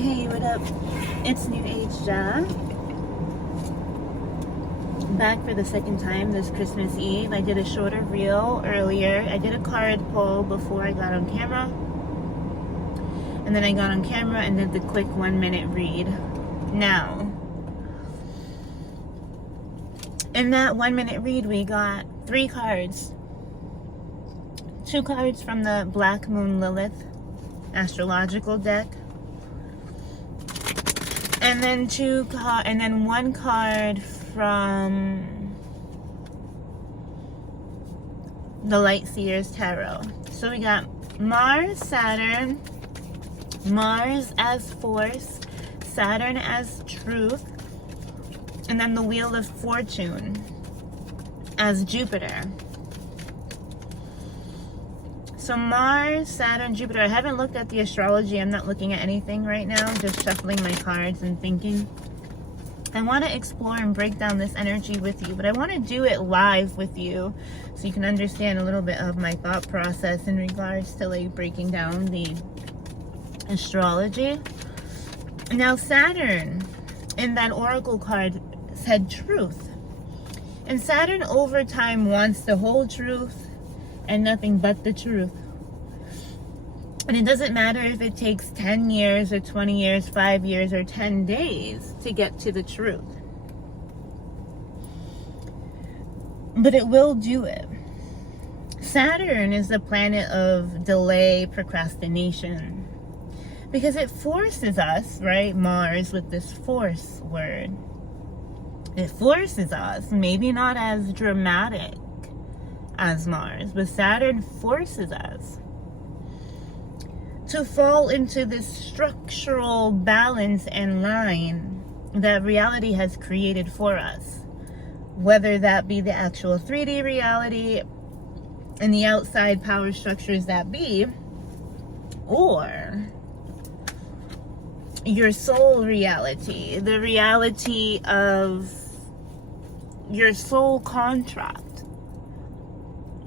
Hey, what up? It's New Age Ja. Back for the second time this Christmas Eve. I did a shorter reel earlier. I did a card pull before I got on camera. And then I got on camera and did the quick 1-minute read. Now, in that 1-minute read, we got 3 cards. 2 cards from the Black Moon Lilith astrological deck. And then 1 card from the Light Seers Tarot. So we got Mars, Saturn, Mars as force, Saturn as truth, and then the Wheel of Fortune as Jupiter. So Mars, Saturn, Jupiter. I haven't looked at the astrology. I'm not looking at anything right now. Just shuffling my cards and thinking. I want to explore and break down this energy with you. But I want to do it live with you. So you can understand a little bit of my thought process in regards to like breaking down the astrology. Now Saturn in that oracle card said truth. And Saturn over time wants the whole truth and nothing but the truth. And it doesn't matter if it takes 10 years or 20 years, 5 years or 10 days to get to the truth. But it will do it. Saturn is the planet of delay, procrastination. Because it forces us, right? Mars with this force word. It forces us, maybe not as dramatic as Mars, but Saturn forces us to fall into this structural balance and line that reality has created for us, whether that be the actual 3D reality and the outside power structures that be, or your soul reality, the reality of your soul contract.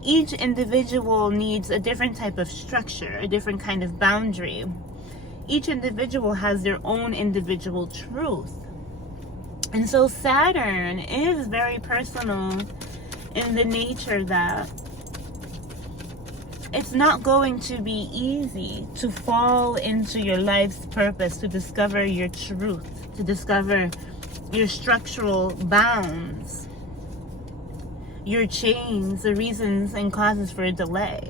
Each individual needs a different type of structure, a different kind of boundary. Each individual has their own individual truth. And so Saturn is very personal in the nature that it's not going to be easy to fall into your life's purpose, to discover your truth, to discover your structural bounds, your chains, the reasons and causes for a delay,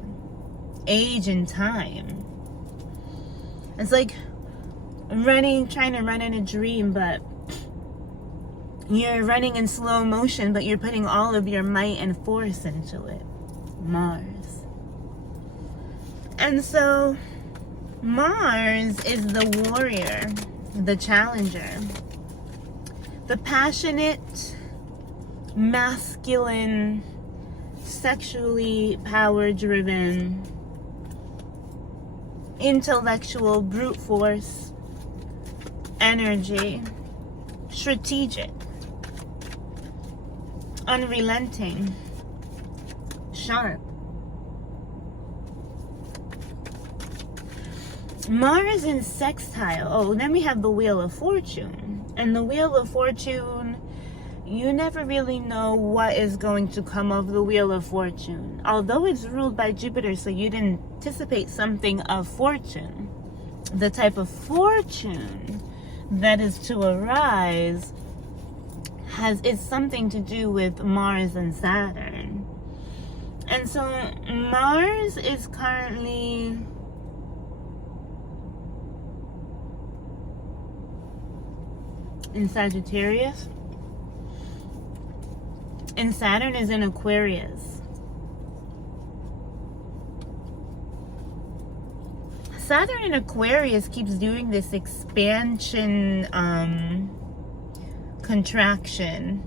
age and time. It's like trying to run in a dream, but you're running in slow motion, but you're putting all of your might and force into it. Mars. And so Mars is the warrior, the challenger, the passionate, masculine, sexually power-driven, intellectual, brute force, energy, strategic, unrelenting, sharp. Mars in sextile. Oh, then we have the Wheel of Fortune. And the Wheel of Fortune, you never really know what is going to come of the Wheel of Fortune. Although it's ruled by Jupiter, so you'd anticipate something of fortune. The type of fortune that is to arise is something to do with Mars and Saturn. And so Mars is currently in Sagittarius. And Saturn is in Aquarius. Saturn in Aquarius keeps doing this expansion, contraction.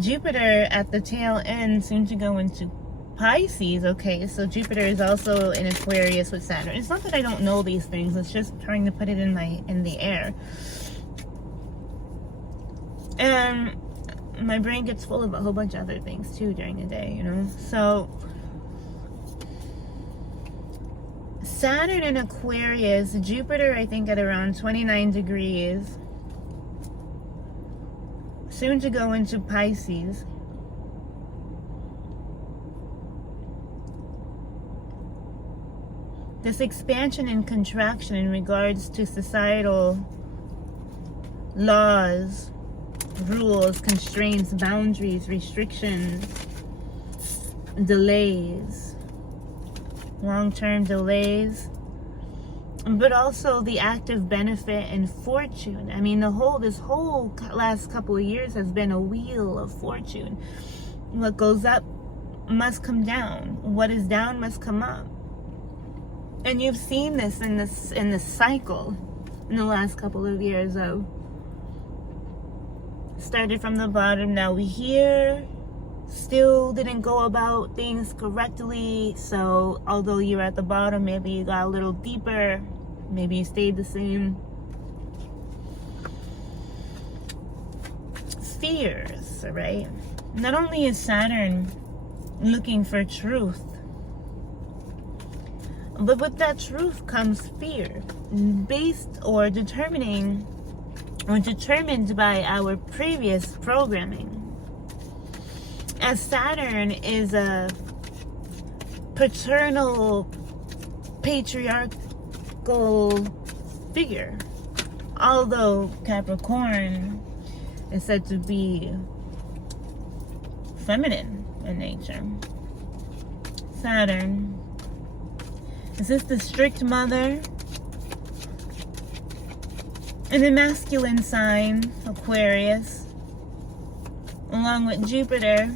Jupiter at the tail end, soon to go into Pisces. Okay, so Jupiter is also in Aquarius with Saturn. It's not that I don't know these things. It's just trying to put it in the air. And my brain gets full of a whole bunch of other things too during the day, you know. So Saturn in Aquarius, Jupiter I think at around 29 degrees. Soon to go into Pisces. This expansion and contraction in regards to societal laws, rules, constraints, boundaries, restrictions, delays, long-term delays, but also the active benefit and fortune. I mean, this whole last couple of years has been a wheel of fortune. What goes up must come down. What is down must come up. And you've seen this in this cycle in the last couple of years of started from the bottom, now we here, still didn't go about things correctly. So although you're at the bottom, maybe you got a little deeper, maybe you stayed the same. Fears, right? Not only is Saturn looking for truth, but with that truth comes fear, based or determined by our previous programming. As Saturn is a paternal, patriarchal figure, although Capricorn is said to be feminine in nature. Saturn, is this the strict mother? And the masculine sign, Aquarius, along with Jupiter,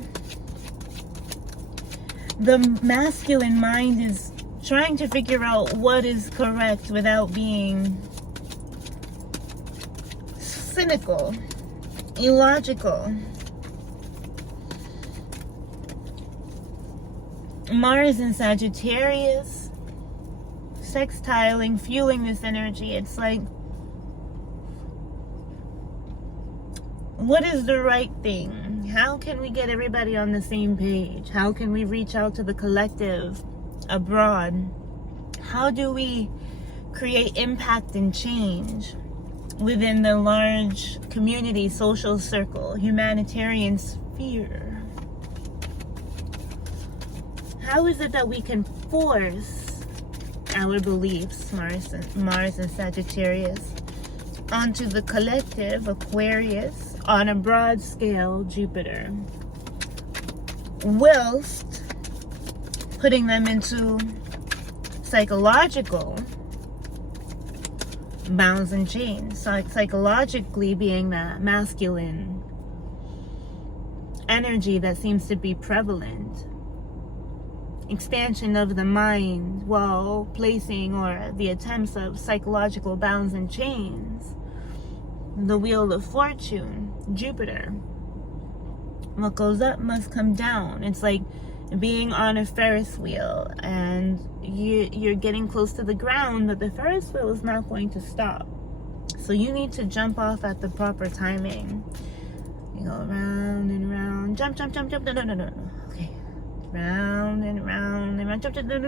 the masculine mind is trying to figure out what is correct without being cynical, illogical. Mars in Sagittarius, sextiling, fueling this energy. It's like, what is the right thing? How can we get everybody on the same page? How can we reach out to the collective abroad? How do we create impact and change within the large community, social circle, humanitarian sphere? How is it that we can force our beliefs, Mars and Sagittarius, onto the collective, Aquarius, on a broad scale, Jupiter, whilst putting them into psychological bounds and chains? Psychologically being that masculine energy that seems to be prevalent. Expansion of the mind while placing, or the attempts of psychological bounds and chains. The wheel of fortune, Jupiter. What goes up must come down. It's like being on a Ferris wheel and you're getting close to the ground, but the Ferris wheel is not going to stop. So you need to jump off at the proper timing. You go round and round, jump, jump, jump, jump, no. Okay. Round and round and round, jump, jump, no.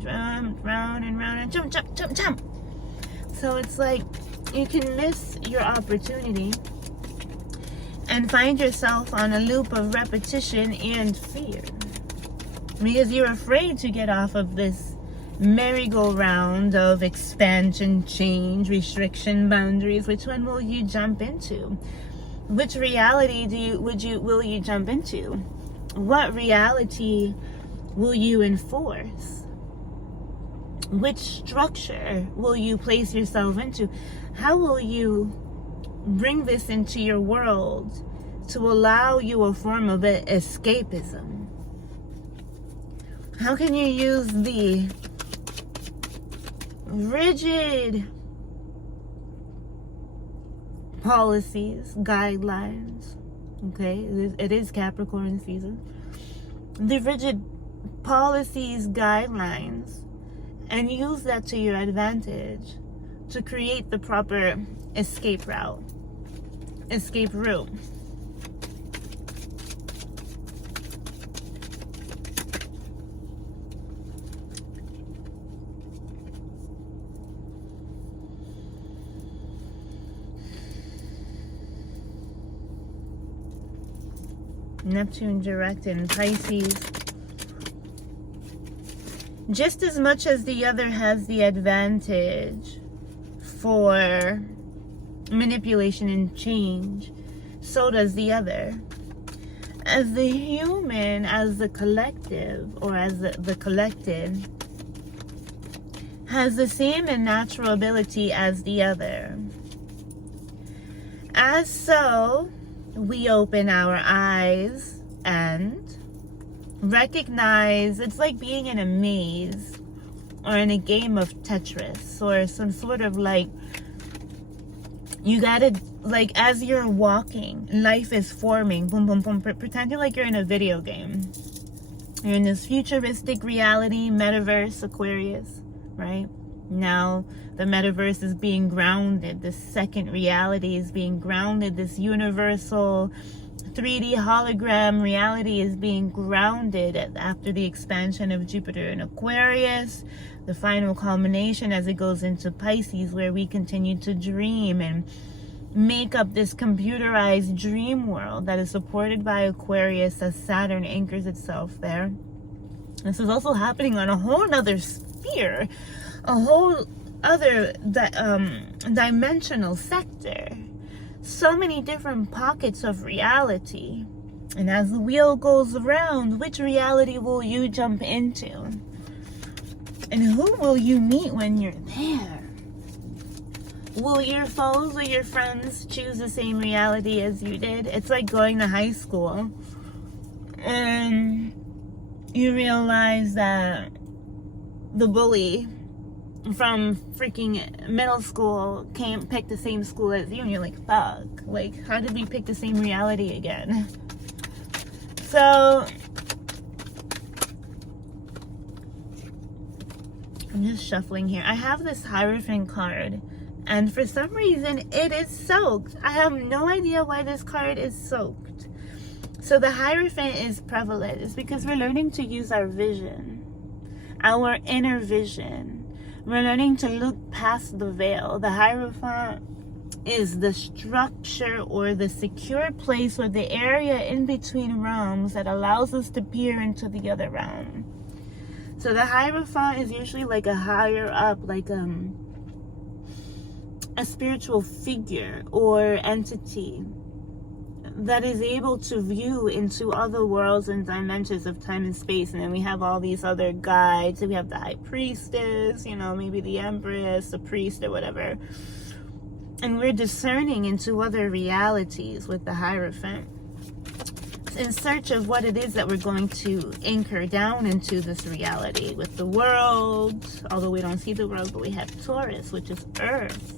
Jump, round and round and jump, jump, jump, jump. So it's like you can miss your opportunity and find yourself on a loop of repetition and fear, because you're afraid to get off of this merry-go-round of expansion, change, restriction, boundaries. Which one will you jump into? Which reality will you jump into? What reality will you enforce? Which structure will you place yourself into? How will you bring this into your world to allow you a form of escapism? How can you use the rigid policies, guidelines, okay, it is Capricorn season, the rigid policies, guidelines, and use that to your advantage to create the proper escape route, escape route. Neptune direct in Pisces. Just as much as the other has the advantage for manipulation and change, so does the other. As the human, as the collective, or as the collected, has the same and natural ability as the other. As so, we open our eyes and recognize it's like being in a maze or in a game of Tetris or some sort of like, you gotta, like, as you're walking, life is forming, boom, boom, boom, pretending like you're in a video game. You're in this futuristic reality, metaverse, Aquarius, right? Now the metaverse is being grounded. This second reality is being grounded. This universal 3D hologram reality is being grounded after the expansion of Jupiter in Aquarius, the final culmination as it goes into Pisces, where we continue to dream and make up this computerized dream world that is supported by Aquarius as Saturn anchors itself there. This is also happening on a whole other sphere, a whole other dimensional sector. So many different pockets of reality. And as the wheel goes around, which reality will you jump into? And who will you meet when you're there? Will your foes or your friends choose the same reality as you did? It's like going to high school and you realize that the bully from freaking middle school pick the same school as you, and you're like, fuck, like, how did we pick the same reality again? So I'm just shuffling here. I have this Hierophant card, and for some reason it is soaked. I have no idea why this card is soaked. So the Hierophant is prevalent. It's because we're learning to use our vision, our inner vision. We're learning to look past the veil. The Hierophant is the structure or the secure place or the area in between realms that allows us to peer into the other realm. So the Hierophant is usually like a higher up, like a spiritual figure or entity that is able to view into other worlds and dimensions of time and space. And then we have all these other guides. So we have the High Priestess, you know, maybe the Empress, the priest, or whatever. And we're discerning into other realities with the Hierophant in search of what it is that we're going to anchor down into this reality with the world. Although we don't see the world, but we have Taurus, which is Earth.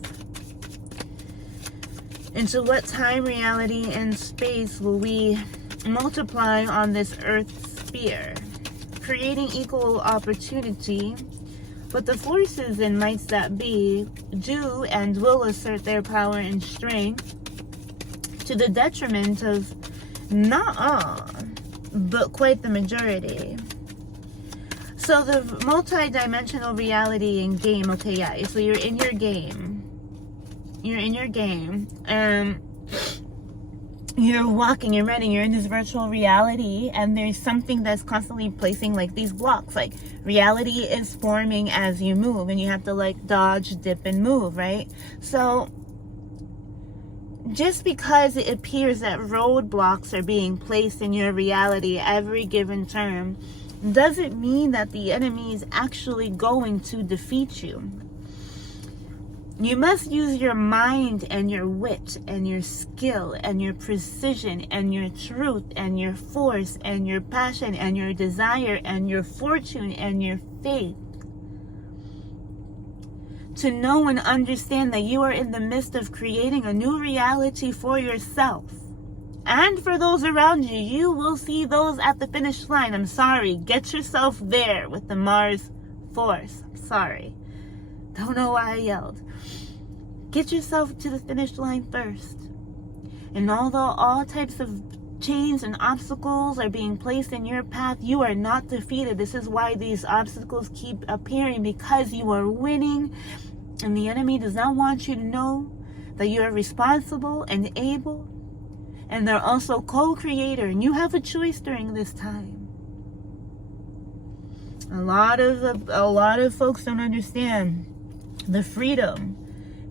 Into what time, reality, and space will we multiply on this Earth sphere, creating equal opportunity? But the forces and mights that be do and will assert their power and strength to the detriment of not all, but quite the majority. So the multi-dimensional reality and game, okay, yeah, so you're in your game. You're in your game, you're walking, you're running, you're in this virtual reality, and there's something that's constantly placing like these blocks. Like, reality is forming as you move, and you have to like dodge, dip, and move, right? So just because it appears that roadblocks are being placed in your reality every given term doesn't mean that the enemy is actually going to defeat you. You must use your mind and your wit and your skill and your precision and your truth and your force and your passion and your desire and your fortune and your faith to know and understand that you are in the midst of creating a new reality for yourself and for those around you. You will see those at the finish line. I'm sorry. Get yourself there with the Mars force. I'm sorry. Don't know why I yelled. Get yourself to the finish line first. And although all types of chains and obstacles are being placed in your path, you are not defeated. This is why these obstacles keep appearing, because you are winning. And the enemy does not want you to know that you are responsible and able And they're also co-creator, and you have a choice during this time. A lot of folks don't understand the freedom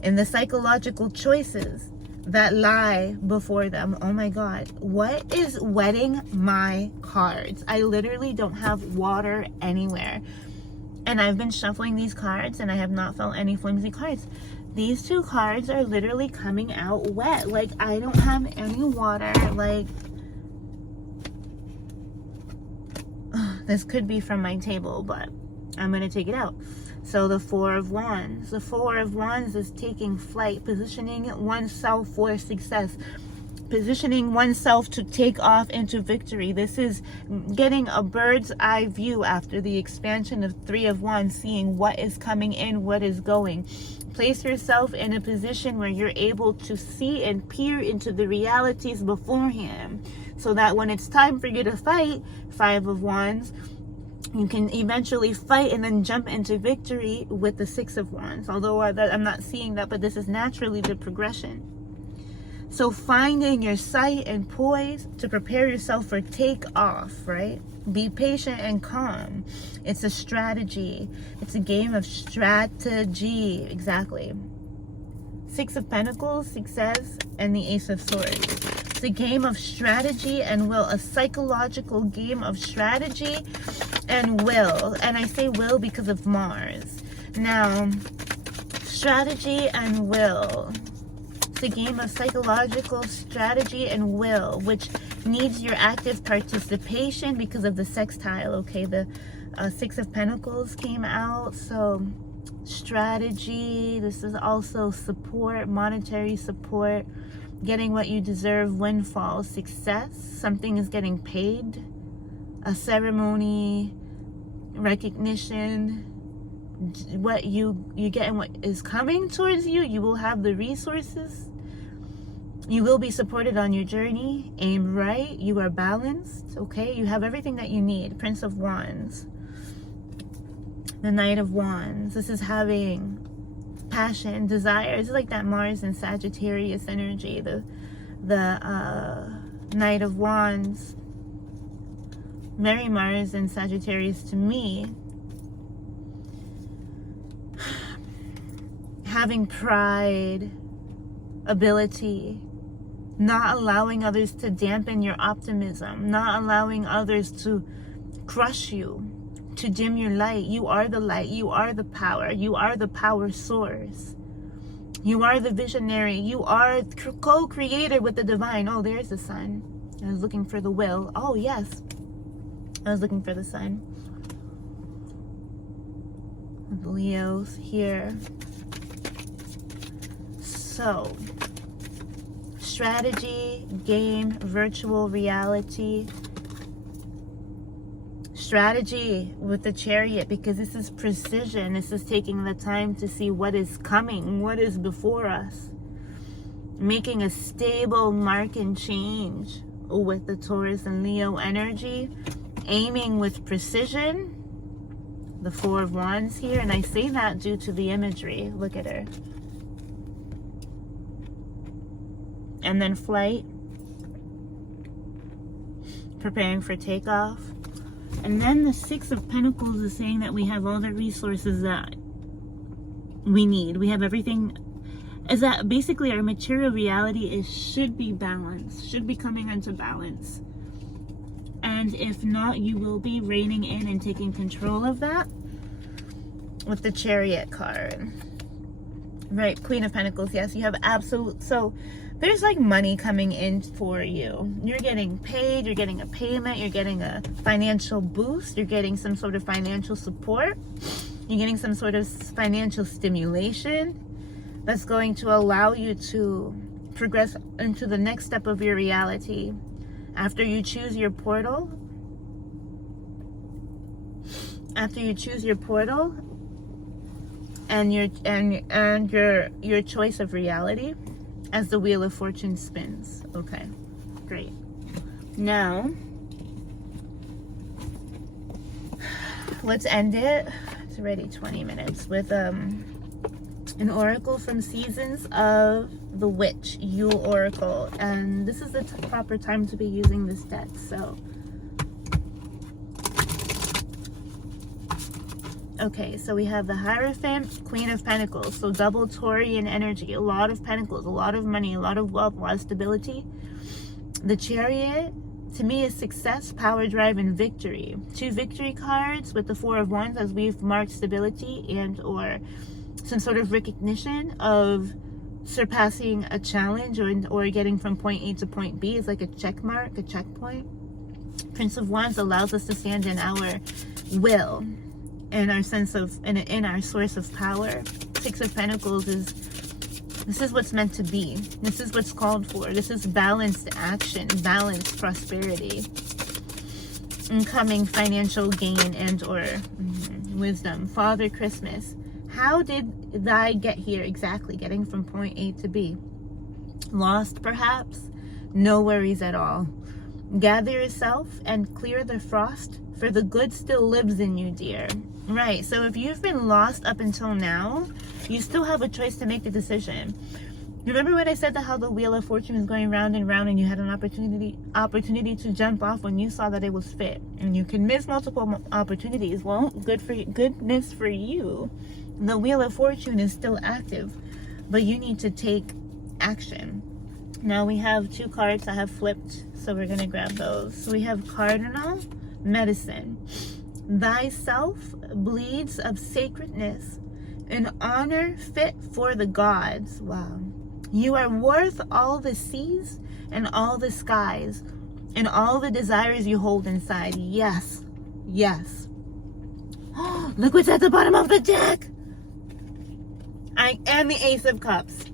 and the psychological choices that lie before them. Oh my God, what is wetting my cards? I literally don't have water anywhere. And I've been shuffling these cards and I have not felt any flimsy cards. These two cards are literally coming out wet. Like, I don't have any water. Like, this could be from my table, but I'm going to take it out. So the Four of Wands. The Four of Wands is taking flight, positioning oneself for success, positioning oneself to take off into victory. This is getting a bird's eye view after the expansion of Three of Wands, seeing what is coming in, what is going. Place yourself in a position where you're able to see and peer into the realities beforehand, so that when it's time for you to fight, Five of Wands, you can eventually fight and then jump into victory with the Six of Wands. Although I'm not seeing that, but this is naturally the progression. So finding your sight and poise to prepare yourself for takeoff, right? Be patient and calm. It's a strategy. It's a game of strategy. Exactly. Six of Pentacles, success, and the Ace of Swords. It's a game of strategy and will. A psychological game of strategy and will. And I say will because of Mars. Now, strategy and will. It's a game of psychological strategy and will, which needs your active participation because of the sextile. Okay, the Six of Pentacles came out. So strategy, this is also support, monetary support, getting what you deserve, windfall, success, something is getting paid, a ceremony, recognition, what you get and what is coming towards you. You will have the resources. You will be supported on your journey. Aim right. You are balanced. Okay, you have everything that you need. Prince of Wands, the Knight of Wands. This is having passion, desire. It's like that Mars and Sagittarius energy. The Knight of Wands, very Mars and Sagittarius to me. Having pride, ability, not allowing others to dampen your optimism, not allowing others to crush you, to dim your light. You are the light. You are the power. You are the power source. You are the visionary. You are co-creator with the divine. Oh, there's the sun. I was looking for the will. Oh, yes. I was looking for the sun. The Leos here. So, strategy, game, virtual reality. Strategy with the Chariot, because this is precision. This is taking the time to see what is coming, what is before us. Making a stable mark and change with the Taurus and Leo energy. Aiming with precision. The Four of Wands here, and I say that due to the imagery. Look at her. And then flight, preparing for takeoff. And then the Six of Pentacles is saying that we have all the resources that we need. We have everything. Is that basically our material reality should be balanced, should be coming into balance. And if not, you will be reining in and taking control of that with the Chariot card. Right, Queen of Pentacles, yes, you have absolute. So there's like money coming in for you. You're getting paid, you're getting a payment, you're getting a financial boost, you're getting some sort of financial support, you're getting some sort of financial stimulation that's going to allow you to progress into the next step of your reality. After you choose your portal, and your choice of reality, as the Wheel of Fortune spins. Okay, great. Now, let's end it. It's already 20 minutes with An oracle from Seasons of the Witch, Yule Oracle. And this is the proper time to be using this deck. So, okay, so we have the Hierophant, Queen of Pentacles. So double Taurian energy, a lot of pentacles, a lot of money, a lot of wealth, a lot of stability. The Chariot, to me, is success, power, drive, and victory. 2 victory cards with the 4 of Wands, as we've marked stability and or some sort of recognition of surpassing a challenge or getting from point A to point B. Is like a check mark, a checkpoint. Prince of Wands allows us to stand in our will and our sense of, in our source of power. 6 of Pentacles is, this is what's meant to be. This is what's called for. This is balanced action, balanced prosperity, incoming financial gain and or wisdom. Father Christmas. How did thy get here exactly? Getting from point A to B. Lost perhaps? No worries at all. Gather yourself and clear the frost, for the good still lives in you, dear. Right, so if you've been lost up until now, you still have a choice to make the decision. Remember when I said that how the Wheel of Fortune is going round and round, and you had an opportunity to jump off when you saw that it was fit, and you can miss multiple opportunities? Well, goodness for you. The Wheel of Fortune is still active, but you need to take action. Now we have 2 cards that have flipped, so we're going to grab those. So we have Cardinal, Medicine. Thyself bleeds of sacredness, an honor fit for the gods. Wow. You are worth all the seas and all the skies and all the desires you hold inside. Yes. Yes. Look what's at the bottom of the deck. And the Ace of Cups.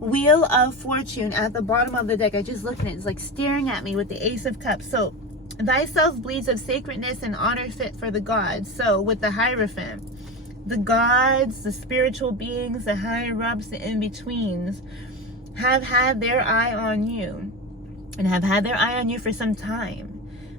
Wheel of Fortune at the bottom of the deck. I just looked at it. It's like staring at me with the Ace of Cups. So, thyself bleeds of sacredness and honor fit for the gods. So, with the Hierophant, the gods, the spiritual beings, the higher-ups, the in-betweens have had their eye on you. And have had their eye on you for some time.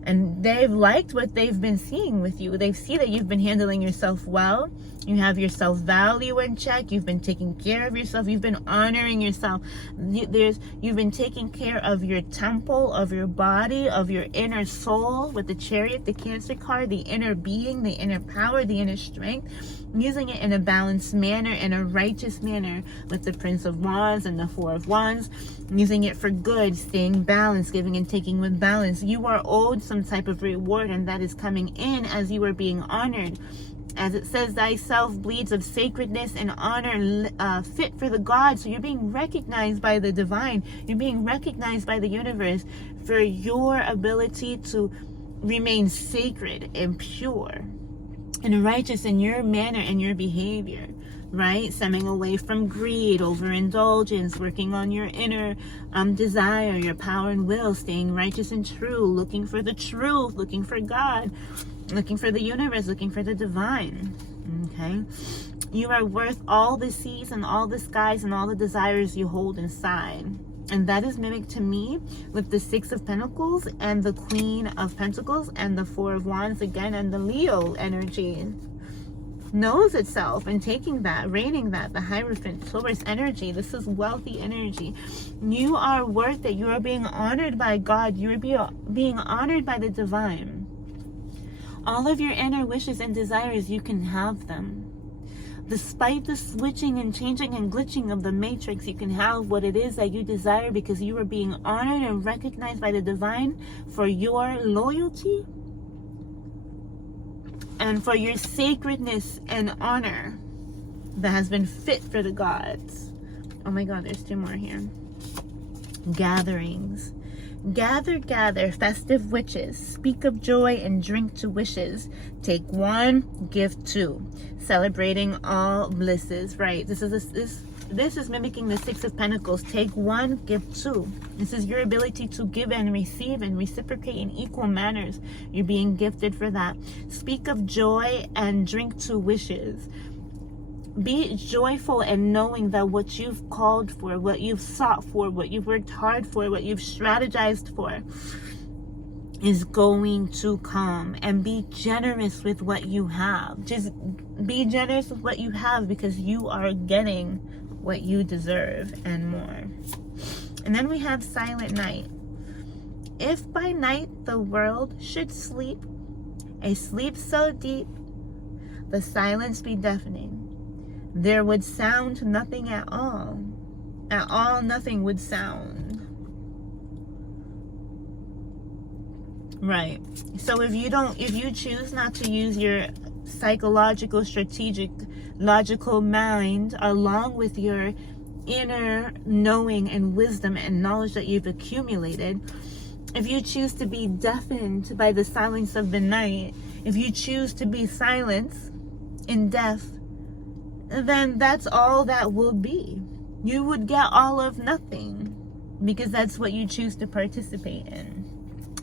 And they've liked what they've been seeing with you. They see that you've been handling yourself well. You have your self-value in check. You've been taking care of yourself. You've been honoring yourself. You've been taking care of your temple, of your body, of your inner soul with the Chariot, the Cancer card, the inner being, the inner power, the inner strength. Using it in a balanced manner, in a righteous manner with the Prince of Wands and the 4 of Wands. Using it for good, staying balanced, giving and taking with balance. You are owed some type of reward, and that is coming in as you are being honored. As it says, thyself bleeds of sacredness and honor fit for the gods. So you're being recognized by the divine. You're being recognized by the universe for your ability to remain sacred and pure and righteous in your manner and your behavior, right? Stemming away from greed, overindulgence, working on your inner desire, your power and will, staying righteous and true, looking for the truth, looking for God, looking for the universe, looking for the divine. Okay, you are worth all the seas and all the skies and all the desires you hold inside. And that is mimicked to me with the 6 of Pentacles and the Queen of Pentacles and the 4 of Wands again, and the Leo energy knows itself and taking that, reigning that, the Hierophant, Taurus energy. This is wealthy energy. You are worth it. You are being honored by God. You are being honored by the divine. All of your inner wishes and desires, you can have them. Despite the switching and changing and glitching of the matrix, you can have what it is that you desire, because you are being honored and recognized by the divine for your loyalty and for your sacredness and honor that has been fit for the gods. Oh my God, there's 2 more here. Gatherings. Gather, gather, festive witches. Speak of joy and drink to wishes. Take 1, give 2. Celebrating all blisses. Right. This is mimicking the 6 of Pentacles. Take 1, give 2. This is your ability to give and receive and reciprocate in equal manners. You're being gifted for that. Speak of joy and drink to wishes. Be joyful in knowing that what you've called for, what you've sought for, what you've worked hard for, what you've strategized for is going to come. And be generous with what you have. Just be generous with what you have, because you are getting what you deserve and more. And then we have silent night. If by night the world should sleep, a sleep so deep, the silence be deafening, there would sound nothing at all. At all, nothing would sound. Right. So if you choose not to use your psychological, strategic, logical mind along with your inner knowing and wisdom and knowledge that you've accumulated, if you choose to be deafened by the silence of the night, if you choose to be silenced in death, then that's all that will be. You would get all of nothing, because that's what you choose to participate in.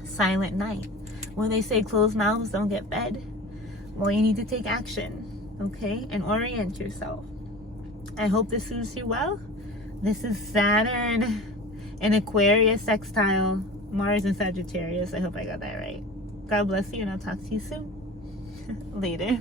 Silent night. When they say closed mouths don't get fed, well, you need to take action, okay, and orient yourself. I hope this suits you well. This is Saturn in Aquarius, Sextile, Mars in Sagittarius. I hope I got that right. God bless you, and I'll talk to you soon. Later.